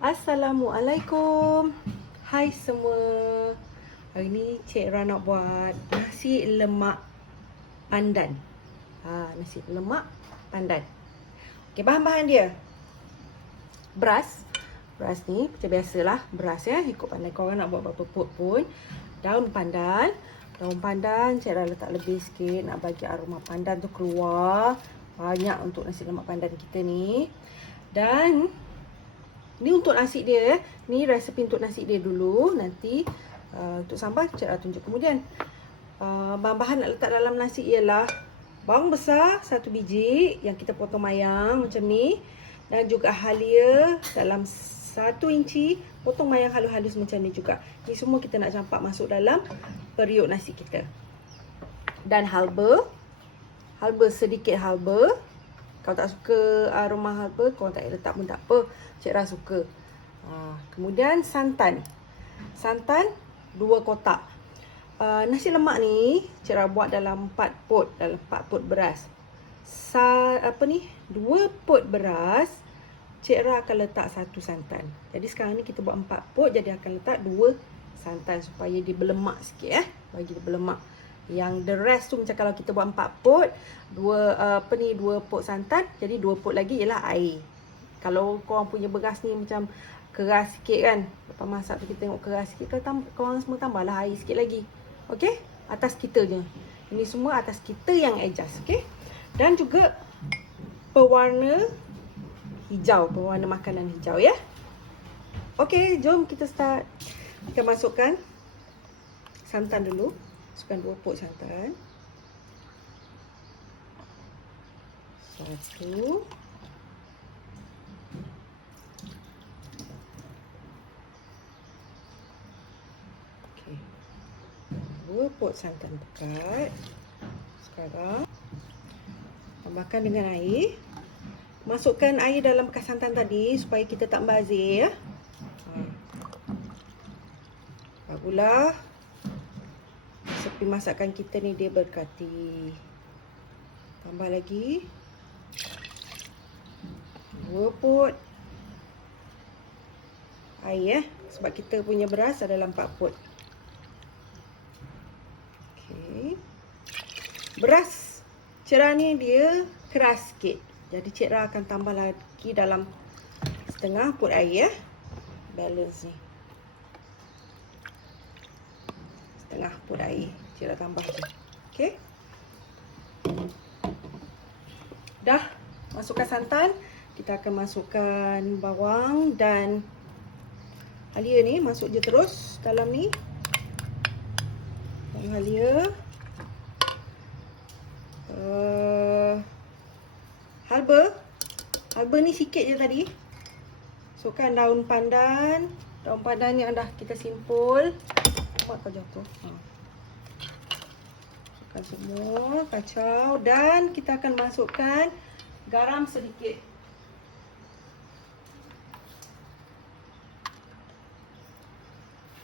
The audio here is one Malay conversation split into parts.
Assalamualaikum. Hai semua. Hari ni Cik Ra nak buat nasi lemak pandan. Nasi lemak pandan. Okey, bahan-bahan dia. Beras. Beras ni macam biasalah, beras ya, ikut pandai korang nak buat berapa pot pun. Daun pandan. Daun pandan Cik Ra letak lebih sikit nak bagi aroma pandan tu keluar banyak untuk nasi lemak pandan kita ni. Dan ni untuk nasi dia, ni resepi untuk nasi dia dulu. Nanti untuk sambal Cik Ra tunjuk kemudian. Bahan-bahan nak letak dalam nasi ialah bawang besar 1 biji yang kita potong mayang macam ni, dan juga halia dalam 1 inci potong mayang halus-halus macam ni juga. Ni semua kita nak campak masuk dalam periuk nasi kita. Dan halba sedikit halba. Kalau tak suka aroma halba, korang tak letak pun tak apa. Cik Ra suka. Kemudian santan 2 kotak. Nasi lemak ni Cik Ra buat dalam 4 pot, dalam 4 pot beras. 2 pot beras Cik Ra akan letak 1 santan. Jadi sekarang ni kita buat 4 pot, jadi akan letak 2 santan supaya dia berlemak sikit bagi dia berlemak. Yang the rest tu macam kalau kita buat 4 pot, 2 pot santan, jadi 2 pot lagi ialah air. Kalau korang punya beras ni macam keras sikit kan, lepas masak tu kita tengok keras sikit, korang semua tambahlah air sikit lagi. Okey? Atas kita je. Ini semua atas kita yang adjust, okey? Dan juga pewarna hijau, pewarna makanan hijau ya. Okey, jom kita start. Kita masukkan santan dulu. Masukkan 2 pot santan. 1. Okey. 2 pot santan pekat. Sekarang tambahkan dengan air. Masukkan air dalam bekas santan tadi supaya kita tak membazir ya. Baguslah. Resepi masakan kita ni dia berkati. Tambah lagi 2 pot air sebab kita punya beras ada dalam 4 pot. Okey. Beras Cik Ra ni dia keras sikit. Jadi Cik Ra akan tambah lagi dalam setengah pot air ya. Balance ni. Setengah pot air Cik Ra tambah je. Okey. Dah masukkan santan, kita akan masukkan bawang dan halia ni, masuk je terus dalam ni. Bawang halia. Halba ni sikit je tadi. Masukkan daun pandan. Daun pandan yang dah kita simpul. Buat kau jatuh. Masukkan semua, kacau. Dan kita akan masukkan garam sedikit.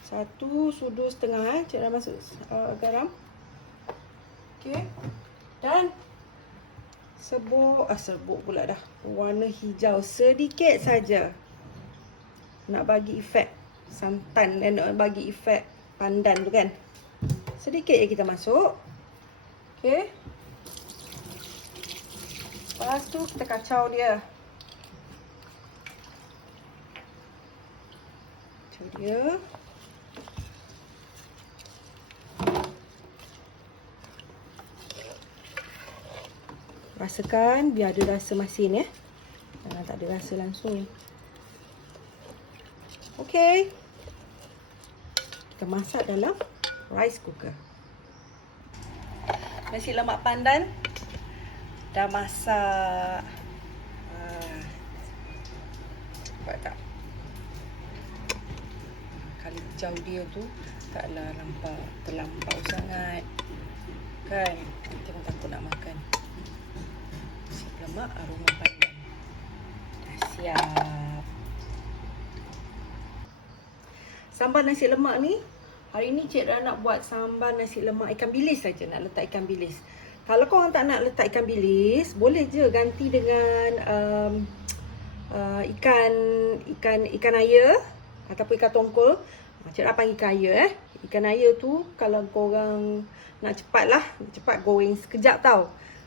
Satu sudu setengah Cik Ra masuk garam. Okey. Dan serbuk pula dah. Warna hijau sedikit saja. Nak bagi efek santan dan nak bagi efek pandan tu kan. Sedikit je kita masuk. Okey. Lepas tu kita kacau dia. Kacau dia. Rasakan biar ada rasa masin ya. Jangan tak ada rasa langsung. Okey. Kita masak dalam rice cooker. Nasi lemak pandan dah masak. Nampak tak? Kali hijau dia tu taklah nampak terlampau sangat. Kan? Kita pun takut nak makan. Nasi lemak aroma pandan. Dah siap. Sambal nasi lemak ni, hari ni Cik Ra nak buat sambal nasi lemak ikan bilis saja, nak letak ikan bilis. Kalau korang tak nak letak ikan bilis, boleh je ganti dengan ikan air ataupun ikan tongkol. Cik Ra panggil ikan air Ikan air tu kalau korang nak cepat goreng sekejap tau.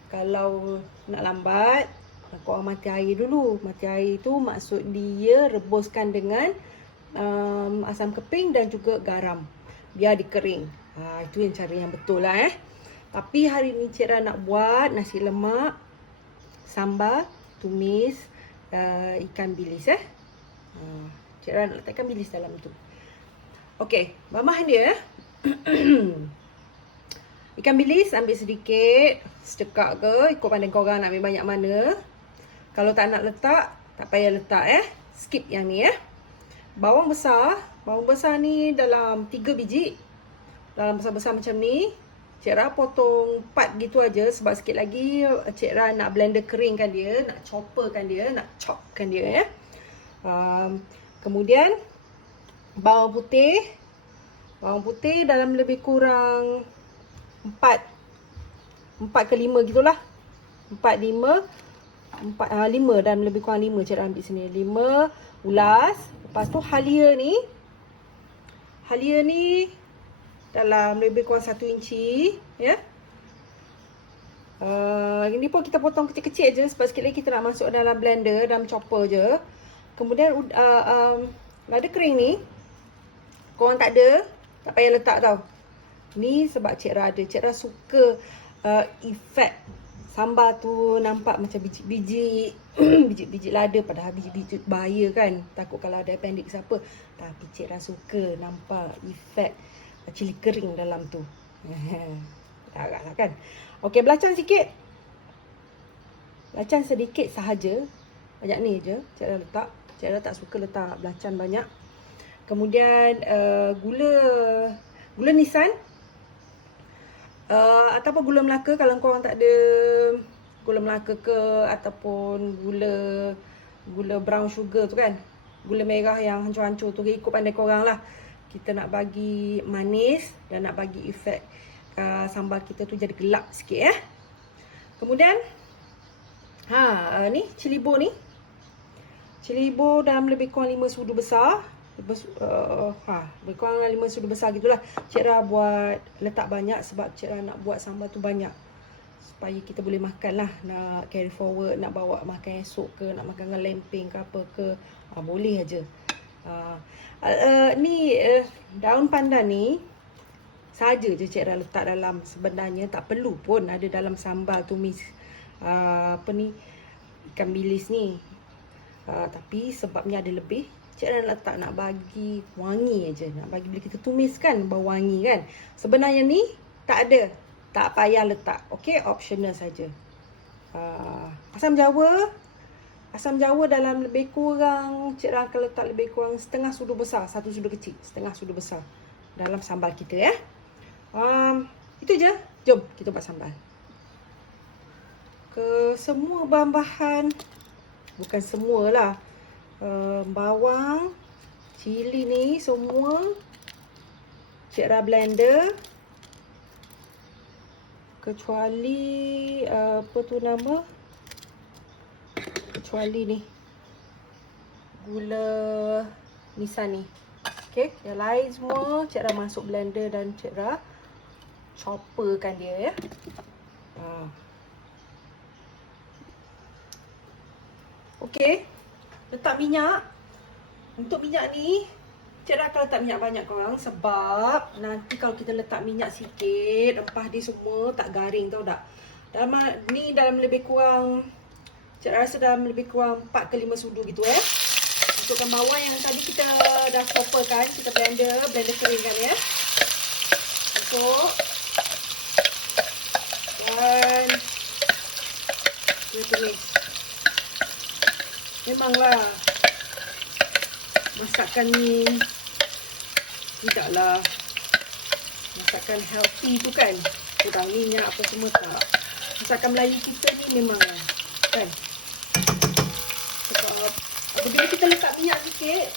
Kalau nak lambat, korang mati air dulu. Mati air tu maksud dia rebuskan dengan asam keping dan juga garam. Biar dia kering. Itu yang cara yang betul lah. Tapi hari ni Cik Ra nak buat nasi lemak, sambal, tumis, ikan bilis. Cik Ra nak letak ikan bilis dalam tu. Okey, bahan dia. Ikan bilis ambil sedikit, secekak ke, ikut pandai korang nak ambil banyak mana. Kalau tak nak letak, tak payah letak skip yang ni Bawang besar ni dalam 3 biji. Dalam besar-besar macam ni. Cik Ra potong 4 gitu aja sebab sikit lagi Cik Ra nak blender keringkan dia, nak chopperkan dia, nak chopkan dia Kemudian bawang putih dalam lebih kurang 4 ke 5 gitulah. 5 dalam lebih kurang 5 Cik Ra ambil sini. 5 ulas. Lepas tu halia ni dalam lebih kurang 1 inci ini pun kita potong kecil-kecil je sebab sikit lagi kita nak masuk dalam blender, dalam chopper je. Kemudian lada kering ni korang tak ada, tak payah letak tau. Ni sebab Cik Ra ada. Cik Ra suka efek sambal tu nampak macam biji-biji biji-biji lada, padahal biji-biji bahaya kan. Takut kalau ada appendix apa. Tapi Cik Ra suka nampak efek cili kering dalam tu. Agaklah kan. Okey, belacan sikit. Belacan sedikit sahaja. Banyak ni je Cik Ra letak. Cik Ra tak suka letak belacan banyak. Kemudian gula nisan ataupun gula Melaka kalau korang tak ada gula Melaka ke, ataupun gula brown sugar tu kan, gula merah yang hancur-hancur tu, ikut pandai korang lah. Kita nak bagi manis dan nak bagi efek sambal kita tu jadi gelap sikit Kemudian ni cili bor ni. Cili bor dalam lebih kurang 5 sudu besar. Lebih kurang 5 sudu besar gitulah. Cik Ra buat letak banyak sebab Cik Ra nak buat sambal tu banyak. Supaya kita boleh makan lah. Nak carry forward, nak bawa makan esok ke, nak makan dengan lempeng ke apa ke. Boleh aja. Daun pandan ni saja je Cik Ra letak dalam. Sebenarnya tak perlu pun ada dalam sambal tumis ikan bilis ni. Tapi sebabnya ada lebih, Cik Ra letak nak bagi wangi aja. Nak bagi bila kita tumis kan, bau wangi kan. Sebenarnya ni tak ada, tak payah letak. Okey, optional saja. Asam jawa dalam lebih kurang Cik Ra akan letak lebih kurang setengah sudu besar, 1 sudu kecil, setengah sudu besar dalam sambal kita Itu je. Jom kita buat sambal. Semua bahan-bahan, bukan semualah, bawang, cili ni semua Cik Ra blender. Kecuali kecuali ni gula nisan ni. Okey, yang lain semua Cik Ra masuk blender dan Cik Ra chopperkan dia Okey, letak minyak. Untuk minyak ni Cik Ra akan letak minyak banyak korang sebab nanti kalau kita letak minyak sikit, rempah dia semua tak garing, tahu tak? Dalam lebih kurang, Cik Ra rasa dalam lebih kurang 4 ke 5 sudu gitu Masukkan bawang yang tadi kita dah chopper kan, kita blender keringkan Masuk. Dan kita tumis. Memanglah masakan ni tidaklah masakan healthy tu kan, kurang minyak apa semua, tak. Masakan Melayu kita ni memanglah kan. Sebab apabila kita letak minyak sikit,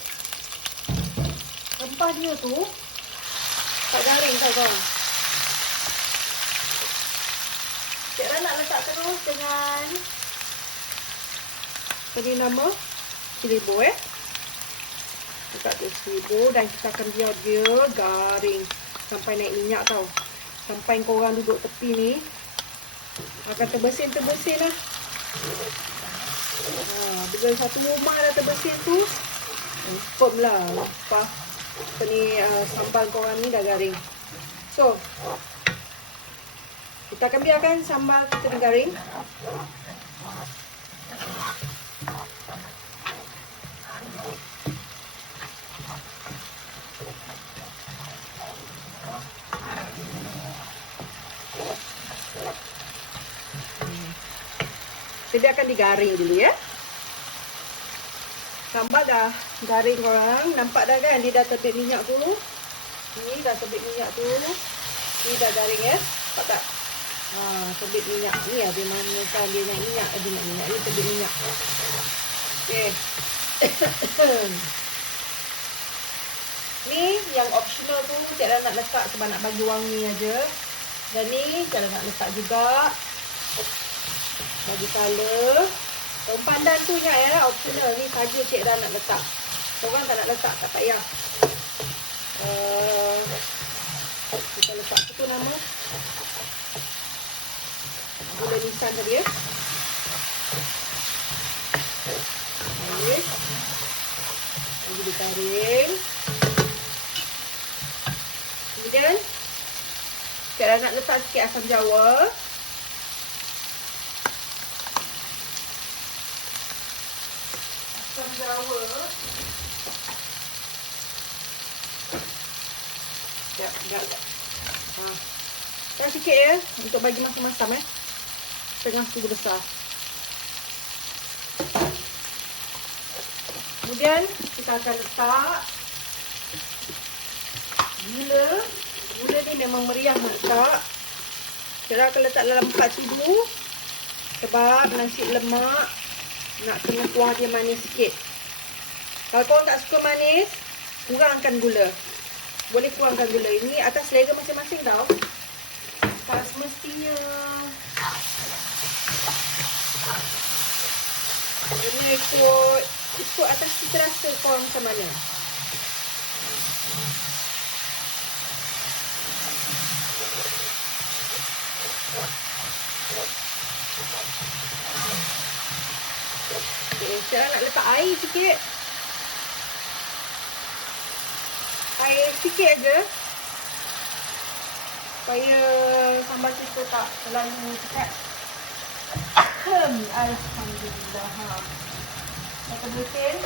rempah dia tu tak garing tau kawan. Cik Ra nak letak terus dengan apa dia nama, seribu letak di seribu, dan kita akan biar dia garing sampai naik minyak tau. Sampai korang duduk tepi ni akan terbersin lah. Bila satu rumah dah terbersin tu, confirm lah lepas ni sambal korang ni dah garing. So kita akan biarkan sambal kita ni garing. Kita biarkan digaring dulu ya. Sambal dah garing korang. Nampak dah kan dia dah terbit minyak tu. Ni dah terbit minyak tu. Ni dah garing ya. Nampak tak? Terbit minyak. Ni dia mana kan dia naik minyak. Dia naik minyak. Ni terbit minyak. Okey. Ni yang optional tu Cik Ra nak letak sebab nak bagi wangi aja. Dan ni Cik Ra nak letak juga bagi colour. Daun pandan tu ingat ya, optional. Ni saja Cik Ra nak letak. Korang tak nak letak, tak payah. Kita letak tu nama gula nisan tadi ya. Okay. Lagi ditarik. Kemudian Cik Ra nak letak sikit asam jawa. Asam jawa. Sekejap. Taruh sikit ya untuk bagi masam-masam setengah sudu besar. Kemudian kita akan letak gula. Gula ni memang meriah nak letak. Kita akan letak dalam 4 sudu. Sebab nasi lemak nak kena kuah dia manis sikit. Kalau korang tak suka manis, kurangkan gula. Boleh kurangkan gula. Ini atas selera masing-masing tau. Tak semestinya kena ikut atas kita rasa korang macam mana. Okay, saya nak letak air sikit. Air sikit aja. Supaya sambal kita tak terlalu pekat. Alhamdulillah. Kita bersin.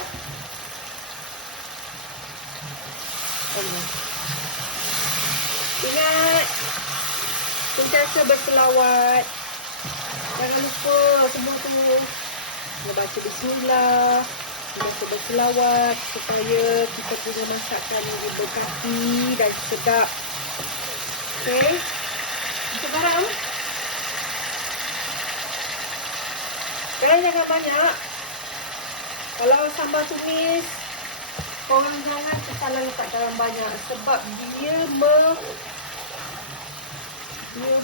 Ingat, sentiasa berselawat. Jangan lupa semua tu. Baca bismillah. Baca berselawat supaya kita punya masakan yang diberkati dan sedap. Okey. Untuk garam. Garam jangan banyak. Kalau sambal tumis, korang jangan salah letak garam banyak sebab dia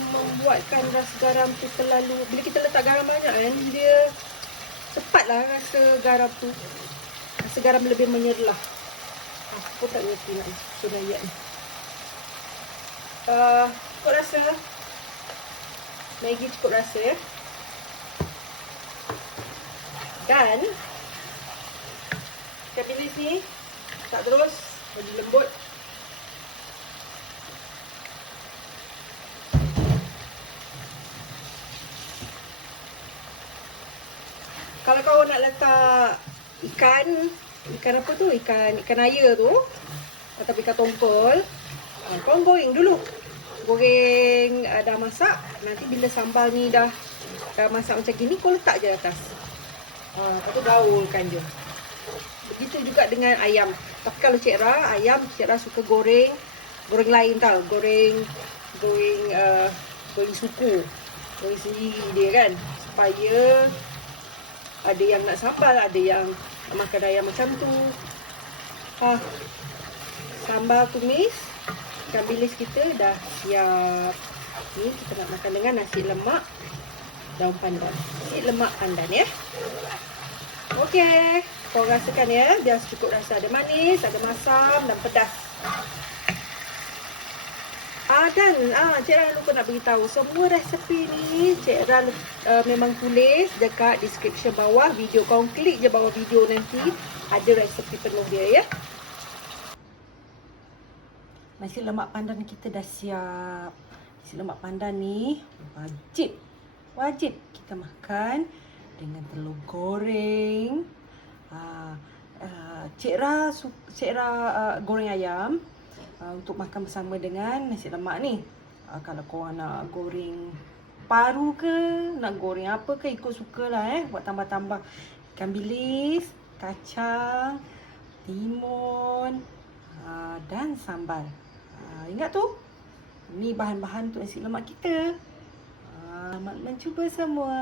membuatkan rasa garam tu terlalu. Bila kita letak garam banyak kan, dia cepatlah rasa garam tu. Rasa garam lebih menyerlah. Aku tak ngerti nak susun ayat ni. Cukup rasa. Maggi cukup rasa ya. Dan ikan bilis ni tak terus jadi lembut. Kalau kau nak letak ikan apa tu? Ikan air tu atau ikan tongkol, kau goreng dulu. Goreng dah masak. Nanti bila sambal ni dah masak macam gini, kau letak je atas. Lepas tu gaulkan je. Begitu juga dengan ayam. Tapi kalau Cik Ra, ayam Cik Ra suka goreng lain tau. Goreng suku. Goreng sendiri dia kan. Supaya ada yang nak sambal, ada yang nak makan ayam macam tu. Sambal tumis ikan bilis kita dah siap. Ni kita nak makan dengan nasi lemak daun pandan. Nasi lemak pandan ya. Okey. Korang rasakan ya, biar cukup rasa. Ada manis, ada masam dan pedas. Cik Ra lupa nak beritahu, semua resepi ni Cik Ra memang tulis dekat description bawah video. Korang klik je bawah video nanti, ada resepi penuh dia ya. Nasi lemak pandan kita dah siap. Nasi lemak pandan ni wajib kita makan dengan telur goreng. Cik Ra goreng ayam untuk makan bersama dengan nasi lemak ni. Kalau korang nak goreng paru ke, nak goreng apa ke, ikut sukalah buat tambah-tambah ikan bilis, kacang, timun dan sambal. Ingat tu, ni bahan-bahan untuk nasi lemak kita. Selamat mencuba semua.